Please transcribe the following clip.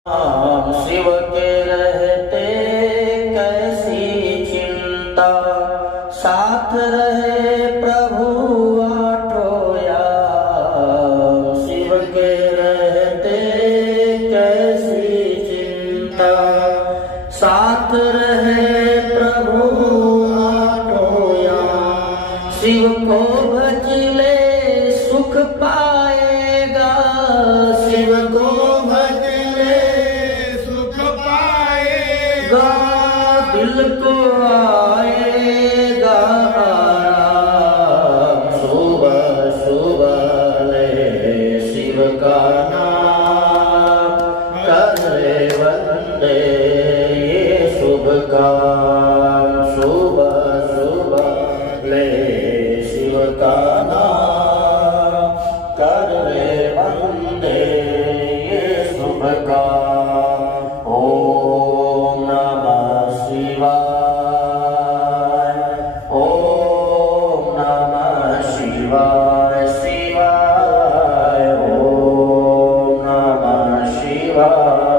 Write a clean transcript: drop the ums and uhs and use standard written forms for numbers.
शिव के रहते कैसी चिंता, साथ रहे प्रभु आठों याम। शिव के रहते कैसी चिंता, साथ रहे प्रभु आठों याम। शिव को भज ले सुख पाएगा, शिव को भज दिल को आएगा आराम। सुबह सुबह ले शिव का नाम, करे वंदे ये शुभ काम। सुबह सुबह ले शिव का नाम, करे वंदे ये शुभ काम। ओम नमः शिवाय, ओम नमः शिवाय शिवाय, ओम नमः शिवाय।